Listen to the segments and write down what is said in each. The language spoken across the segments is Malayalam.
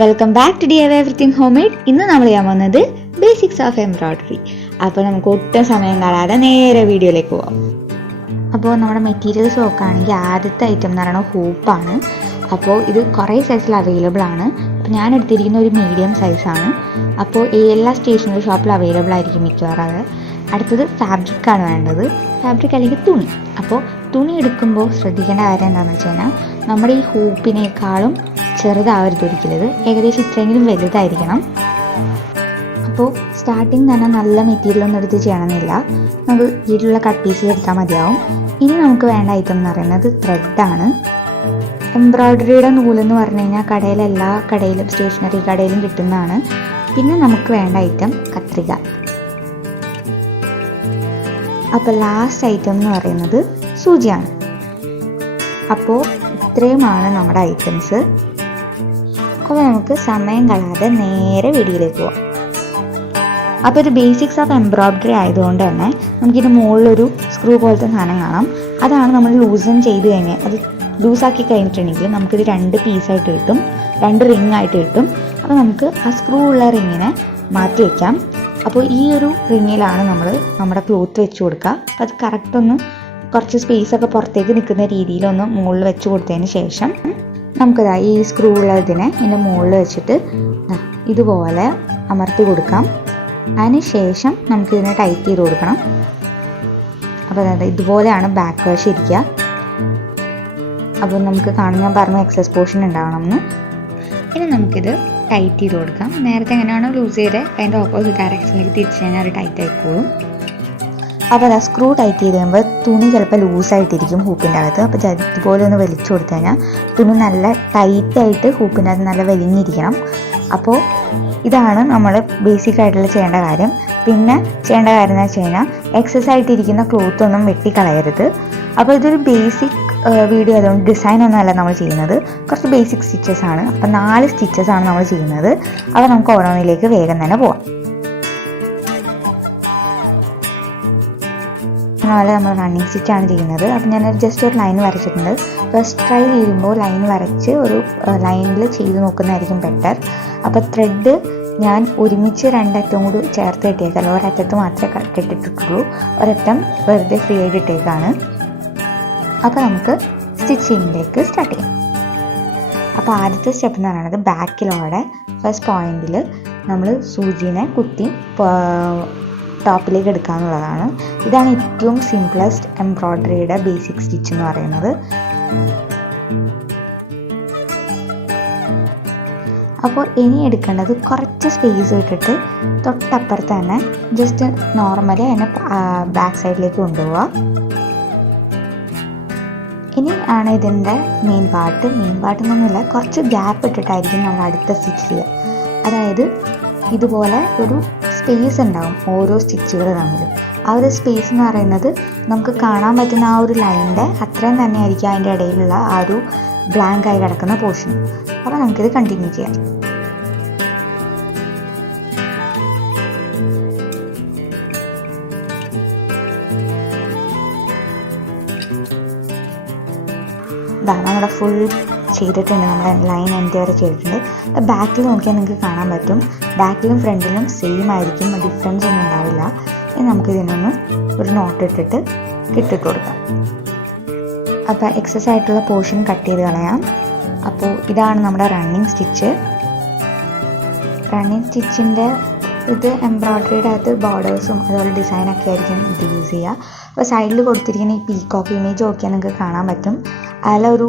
Welcome back to DIY everything homemade. ഇന്ന് നമ്മൾ ചെയ്യാൻ പോകുന്നത് ബേസിക്സ് ഓഫ് എംബ്രോയിഡറി. അപ്പോൾ നമുക്ക് ഒട്ടും സമയം കളയാതെ നേരെ വീഡിയോയിലേക്ക് പോകാം. അപ്പോൾ നമ്മുടെ മെറ്റീരിയൽസ് നോക്കുകയാണെങ്കിൽ ആദ്യത്തെ ഐറ്റം എന്ന് പറയുന്നത് ഹൂപ്പാണ്. അപ്പോൾ ഇത് കുറേ സൈസിൽ അവൈലബിൾ ആണ്. അപ്പോൾ ഞാൻ എടുത്തിരിക്കുന്ന ഒരു മീഡിയം സൈസാണ്. അപ്പോൾ എല്ലാ സ്റ്റേഷനറി ഷോപ്പിലും അവൈലബിൾ ആയിരിക്കും മിക്കവാറും. അടുത്തത് ഫാബ്രിക്കാണ് വേണ്ടത്, ഫാബ്രിക് അല്ലെങ്കിൽ തുണി. അപ്പോൾ തുണി എടുക്കുമ്പോൾ ശ്രദ്ധിക്കേണ്ട കാര്യം എന്താണെന്ന് വെച്ച് കഴിഞ്ഞാൽ നമ്മുടെ ഈ ഹൂപ്പിനേക്കാളും ചെറുതാവരുത് ഒരിക്കലും, ഏകദേശം ഇത്രയെങ്കിലും വലുതായിരിക്കണം. അപ്പോൾ സ്റ്റാർട്ടിങ് തന്നെ നല്ല മെറ്റീരിയൽ ഒന്നും എടുത്ത് ചെയ്യണമെന്നില്ല, നമുക്ക് വീട്ടിലുള്ള കട്ട് പീസ് എടുത്താൽ മതിയാവും. ഇനി നമുക്ക് വേണ്ട ഐറ്റം എന്ന് പറയുന്നത് ത്രെഡാണ്. എംബ്രോയിഡറിയുടെ നൂലെന്ന് പറഞ്ഞു കഴിഞ്ഞാൽ എല്ലാ കടയിലും സ്റ്റേഷനറി കടയിലും കിട്ടുന്നതാണ്. പിന്നെ നമുക്ക് വേണ്ട ഐറ്റം കത്രിക. അപ്പോൾ ലാസ്റ്റ് ഐറ്റം എന്ന് പറയുന്നത് സൂചിയാണ്. അപ്പോൾ ഇത്രയുമാണ് നമ്മുടെ ഐറ്റംസ്. അപ്പോൾ നമുക്ക് സമയം കളയാതെ നേരെ വീഡിയോയിലേക്ക് പോവാം. അപ്പോൾ ഇത് ബേസിക്സ് ഓഫ് എംബ്രോയിഡറി ആയതുകൊണ്ട് തന്നെ നമുക്കിത് മുകളിലൊരു സ്ക്രൂ പോലത്തെ സാധനം കാണാം. അതാണ് നമ്മൾ ലൂസൺ ചെയ്ത് കഴിഞ്ഞാൽ, അത് ലൂസാക്കി കഴിഞ്ഞിട്ടുണ്ടെങ്കിൽ നമുക്കിത് 2 പീസായിട്ട് കിട്ടും, 2 റിങ് ആയിട്ട് കിട്ടും. അപ്പോൾ നമുക്ക് ആ സ്ക്രൂ ഉള്ള റിങ്ങിനെ മാറ്റി വയ്ക്കാം. അപ്പോൾ ഈ ഒരു റിങ്ങിലാണ് നമ്മൾ നമ്മുടെ ക്ലോത്ത് വെച്ച് കൊടുക്കുക. അപ്പോൾ അത് കറക്റ്റ് ഒന്ന് കുറച്ച് സ്പേസൊക്കെ പുറത്തേക്ക് നിൽക്കുന്ന രീതിയിലൊന്ന് മുകളിൽ വെച്ച് കൊടുത്തതിന് ശേഷം നമുക്കിതാ ഈ സ്ക്രൂ ഉള്ളതിനെ ഇതിൻ്റെ മുകളിൽ വെച്ചിട്ട് ഇതുപോലെ അമർത്തി കൊടുക്കാം. അതിന് ശേഷം നമുക്കിതിനെ ടൈറ്റ് ചെയ്ത് കൊടുക്കണം. അപ്പോൾ അതായത് ഇതുപോലെയാണ് ബാക്ക് വശം ഇരിക്കുക. അപ്പോൾ നമുക്ക് കാണാൻ ഞാൻ പറഞ്ഞു എക്സസ് പോർഷൻ ഉണ്ടാവണം എന്ന്. ഇനി നമുക്കിത് ടൈറ്റ് ചെയ്ത് കൊടുക്കാം. നേരത്തെ എങ്ങനെയാണോ ലൂസ് ചെയ്ത് അതിൻ്റെ ഓപ്പോസിറ്റ് ഡയറക്ഷനിലേക്ക് തിരിച്ച് കഴിഞ്ഞാൽ അത് ടൈറ്റ് ആയിക്കോളും. അപ്പോൾ അത് സ്ക്രൂ ടൈറ്റ് ചെയ്ത് കഴിയുമ്പോൾ തുണി ചിലപ്പോൾ ലൂസായിട്ടിരിക്കും ഹൂപ്പിൻ്റെ അകത്ത്. അപ്പോൾ ഇതുപോലെ ഒന്ന് വലിച്ചു കൊടുത്തു കഴിഞ്ഞാൽ തുണി നല്ല ടൈറ്റായിട്ട് ഹൂപ്പിൻ്റെ അകത്ത് നല്ല വലിഞ്ഞിരിക്കണം. അപ്പോൾ ഇതാണ് നമ്മൾ ബേസിക് ആയിട്ടുള്ള ചെയ്യേണ്ട കാര്യം. പിന്നെ ചെയ്യേണ്ട കാര്യം എന്ന് വെച്ച് കഴിഞ്ഞാൽ എക്സസ് ആയിട്ടിരിക്കുന്ന ക്ലോത്ത് ഒന്നും വെട്ടിക്കളയരുത്. അപ്പോൾ ഇതൊരു ബേസിക് വീഡിയോ ആയതുകൊണ്ട് ഡിസൈൻ ഒന്നുമല്ല നമ്മൾ ചെയ്യുന്നത്, കുറച്ച് ബേസിക് സ്റ്റിച്ചസ് ആണ്. അപ്പോൾ 4 സ്റ്റിച്ചസ് ആണ് നമ്മൾ ചെയ്യുന്നത്. അപ്പോൾ നമുക്ക് ഓരോന്നിലേക്ക് വേഗം തന്നെ പോവാം. അതുപോലെ നമ്മൾ റണ്ണിങ് സ്റ്റിച്ചാണ് ചെയ്യുന്നത്. അപ്പോൾ ഞാൻ ജസ്റ്റ് ഒരു ലൈൻ വരച്ചിട്ടുണ്ട്. ഫസ്റ്റ് ട്രൈ ചെയ്യുമ്പോൾ ലൈൻ വരച്ച് ഒരു ലൈനിൽ ചെയ്ത് നോക്കുന്നതായിരിക്കും ബെറ്റർ. അപ്പോൾ ത്രെഡ് ഞാൻ ഒരുമിച്ച് 2 അറ്റവും കൂടി ചേർത്ത് കെട്ടിയേക്കല്ല, ഒരറ്റത്ത് മാത്രമേ കെട്ടിട്ടുള്ളൂ, ഒരറ്റം വെറുതെ ഫ്രീ ആയിട്ട് ഇട്ടേക്കാണ്. അപ്പോൾ നമുക്ക് സ്റ്റിച്ചിങ്ങിലേക്ക് സ്റ്റാർട്ട് ചെയ്യാം. അപ്പോൾ ആദ്യത്തെ സ്റ്റെപ്പ് എന്ന് പറയുന്നത് ബാക്കിലോടെ ഫസ്റ്റ് പോയിന്റിൽ നമ്മൾ സൂചിനെ കുത്തി ടോപ്പിലേക്ക് എടുക്കുക എന്നുള്ളതാണ്. ഇതാണ് ഏറ്റവും സിംപ്ലസ്റ്റ് എംബ്രോയിഡറിയുടെ ബേസിക് സ്റ്റിച്ച് എന്ന് പറയുന്നത്. അപ്പോൾ ഇനി എടുക്കേണ്ടത് കുറച്ച് സ്പേസ് ഇട്ടിട്ട് തൊട്ടപ്പുറത്ത് തന്നെ ജസ്റ്റ് നോർമലി അതിനെ ബാക്ക് സൈഡിലേക്ക് കൊണ്ടുപോവുക. ഇനി ആണ് ഇതിൻ്റെ മെയിൻ പാർട്ട് എന്നൊന്നുമില്ല, കുറച്ച് ഗ്യാപ്പ് ഇട്ടിട്ടായിരിക്കും നമ്മൾ അടുത്ത സ്റ്റിച്ച് ചെയ്യുക. അതായത് ഇതുപോലെ ഒരു സ്പേസ് ഉണ്ടാവും ഓരോ സ്റ്റിച്ചുകൾ തമ്മിൽ. ആ ഒരു സ്പേസ് എന്ന് പറയുന്നത് നമുക്ക് കാണാൻ പറ്റുന്ന ആ ഒരു ലൈനിൻ്റെ അത്രയും തന്നെ ആയിരിക്കും അതിൻ്റെ ഇടയിലുള്ള ആ ഒരു ബ്ലാങ്ക് ആയി കിടക്കുന്ന പോർഷൻ. അപ്പോൾ നമുക്കിത് കണ്ടിന്യൂ ചെയ്യാം. നമ്മുടെ ഫുൾ ചെയ്തിട്ടുണ്ട്, നമ്മുടെ ലൈൻ എൻഡ് വരെ ചെയ്തിട്ടുണ്ട്. ബാക്കിൽ നോക്കിയാൽ നിങ്ങൾക്ക് കാണാൻ പറ്റും, ബാക്കിലും ഫ്രണ്ടിലും സെയിം ആയിരിക്കും, ഡിഫറൻസ് ഒന്നും ഉണ്ടാവില്ല. ഇനി നമുക്കിതിനൊന്ന് ഒരു നോട്ട് ഇട്ടിട്ട് ഇട്ടിട്ട് കൊടുക്കാം. അപ്പോൾ എക്സസ് ആയിട്ടുള്ള പോർഷൻ കട്ട് ചെയ്ത് കളയാം. അപ്പോൾ ഇതാണ് നമ്മുടെ റണ്ണിങ് സ്റ്റിച്ച്. റണ്ണിങ് സ്റ്റിച്ചിൻ്റെ ഇത് എംബ്രോയിഡറിയുടെ അകത്ത് ബോർഡേഴ്സും അതുപോലെ ഡിസൈനൊക്കെ ആയിരിക്കും ഇത് യൂസ് ചെയ്യുക. അപ്പോൾ സൈഡിൽ കൊടുത്തിരിക്കുന്ന ഈ പീകോക്ക് ഇമേജ് നോക്കിയാൽ നിങ്ങൾക്ക് കാണാൻ പറ്റും. അതിലൊരു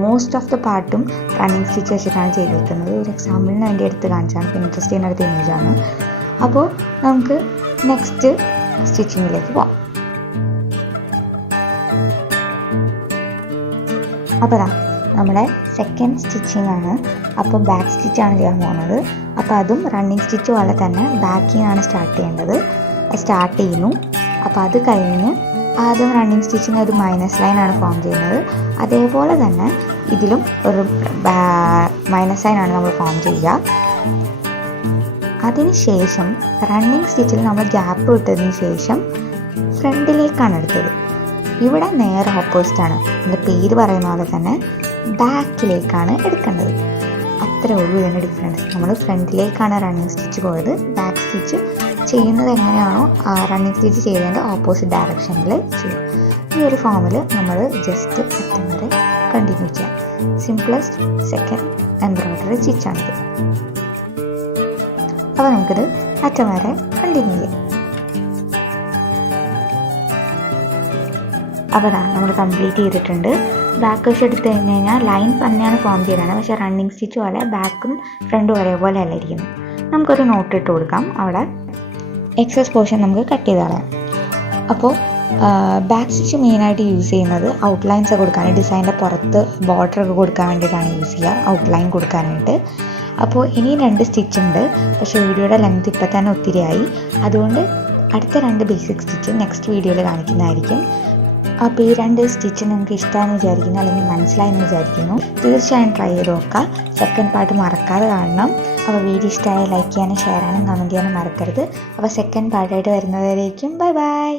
മോസ്റ്റ് ഓഫ് ദ പാർട്ടും റണ്ണിങ് സ്റ്റിച്ച് വെച്ചിട്ടാണ് ചെയ്തിരിക്കുന്നത്. ഒരു എക്സാമ്പിളിന് വേണ്ടി എടുത്ത് കാണിച്ചാണ്, പിൻട്രസ്റ്റ് ചെയ്യുന്ന അടുത്ത ഇമേജാണ്. അപ്പോൾ നമുക്ക് നെക്സ്റ്റ് സ്റ്റിച്ചിങ്ങിലേക്ക് പോകാം. അപ്പോൾ നമ്മുടെ സെക്കൻഡ് സ്റ്റിച്ചിങ് ആണ്. അപ്പോൾ ബാക്ക് സ്റ്റിച്ചാണ് ചെയ്യാൻ പോകുന്നത്. അപ്പോൾ അതും റണ്ണിങ് സ്റ്റിച്ച് പോലെ തന്നെ ബാക്കിൽ നിന്നാണ് സ്റ്റാർട്ട് ചെയ്യേണ്ടത്. സ്റ്റാർട്ട് ചെയ്യുന്നു. അപ്പോൾ അത് കഴിഞ്ഞ് ആദ്യം റണ്ണിങ് സ്റ്റിച്ചിങ് ഒരു മൈനസ് ലൈനാണ് ഫോം ചെയ്യുന്നത്. അതേപോലെ തന്നെ ഇതിലും ഒരു മൈനസ് ലൈനാണ് നമ്മൾ ഫോം ചെയ്യുക. അതിനുശേഷം റണ്ണിങ് സ്റ്റിച്ചിൽ നമ്മൾ ഗ്യാപ്പ് വിട്ടതിന് ശേഷം ഫ്രണ്ടിലേക്കാണ് എടുത്തത്. ഇവിടെ നേരെ ഓപ്പോസിറ്റാണ്, എൻ്റെ പേര് പറയുന്ന പോലെ തന്നെ ബാക്കിലേക്കാണ് എടുക്കേണ്ടത്. അത്രേ ഉള്ളൂ ഇതിൻ്റെ ഡിഫറൻസ്. നമ്മൾ ഫ്രണ്ടിലേക്കാണ് റണ്ണിങ് സ്റ്റിച്ച് പോയത്, ബാക്ക് സ്റ്റിച്ച് ചെയ്യുന്നത് എങ്ങനെയാണോ റണ്ണിങ് സ്റ്റിച്ച് ചെയ്തതിൻ്റെ ഓപ്പോസിറ്റ് ഡയറക്ഷനിൽ ചെയ്യും. ഈ ഒരു ഫോമിൽ നമ്മൾ ജസ്റ്റ് അറ്റം വരെ കണ്ടിന്യൂ ചെയ്യാം. സിംപ്ലസ്റ്റ് സെക്കൻഡ് എംബ്രോയ്ഡറി സ്റ്റിച്ചാണിത്. അപ്പോൾ നമുക്കിത് അറ്റം വരെ കണ്ടിന്യൂ ചെയ്യാം. അപ്പോൾ നമ്മൾ കംപ്ലീറ്റ് ചെയ്തിട്ടുണ്ട്. ബാക്ക് വശം എടുത്തു കഴിഞ്ഞ് കഴിഞ്ഞാൽ ലൈൻ തന്നെയാണ് ഫോം ചെയ്തതാണ്, പക്ഷേ റണ്ണിങ് സ്റ്റിച്ച് പോലെ ബാക്കും ഫ്രണ്ടും ഒരേപോലെ അല്ല ഇരിക്കുന്നു. നമുക്കൊരു നോട്ട് ഇട്ട് കൊടുക്കാം. അവിടെ എക്സസ് പോർഷൻ നമുക്ക് കട്ട് ചെയ്ത് കളയാം. അപ്പോൾ ബാക്ക് സ്റ്റിച്ച് മെയിനായിട്ട് യൂസ് ചെയ്യുന്നത് ഔട്ട്ലൈൻസ് കൊടുക്കാൻ, ഡിസൈനിൻ്റെ പുറത്ത് ബോർഡറൊക്കെ കൊടുക്കാൻ വേണ്ടിയിട്ടാണ് യൂസ് ചെയ്യുക, ഔട്ട്ലൈൻ കൊടുക്കാനായിട്ട്. അപ്പോൾ ഇനി 2 സ്റ്റിച്ച് ഉണ്ട്, പക്ഷേ വീഡിയോയുടെ ലെങ്ത് ഇപ്പം തന്നെ ഒത്തിരിയായി. അതുകൊണ്ട് അടുത്ത 2 ബേസിക് സ്റ്റിച്ച് നെക്സ്റ്റ് വീഡിയോയിൽ കാണിക്കുന്നതായിരിക്കും. അപ്പോൾ ഈ 2 സ്റ്റിച്ച് നിങ്ങൾക്ക് ഇഷ്ടമാണെന്ന് വിചാരിക്കുന്നു, അല്ലെങ്കിൽ മനസ്സിലായെന്ന് വിചാരിക്കുന്നു. തീർച്ചയായും ട്രൈ ചെയ്ത് നോക്കുക. സെക്കൻഡ് പാർട്ട് മറക്കാതെ കാണണം. അപ്പോൾ വീഡിയോ ഇഷ്ടമായ ലൈക്ക് ചെയ്യാനും ഷെയർ ചെയ്യാനും കമൻറ്റ് ചെയ്യാനും മറക്കരുത്. അപ്പോൾ സെക്കൻഡ് പാർട്ടായിട്ട് വരുന്നവരേക്കും ബൈ ബൈ.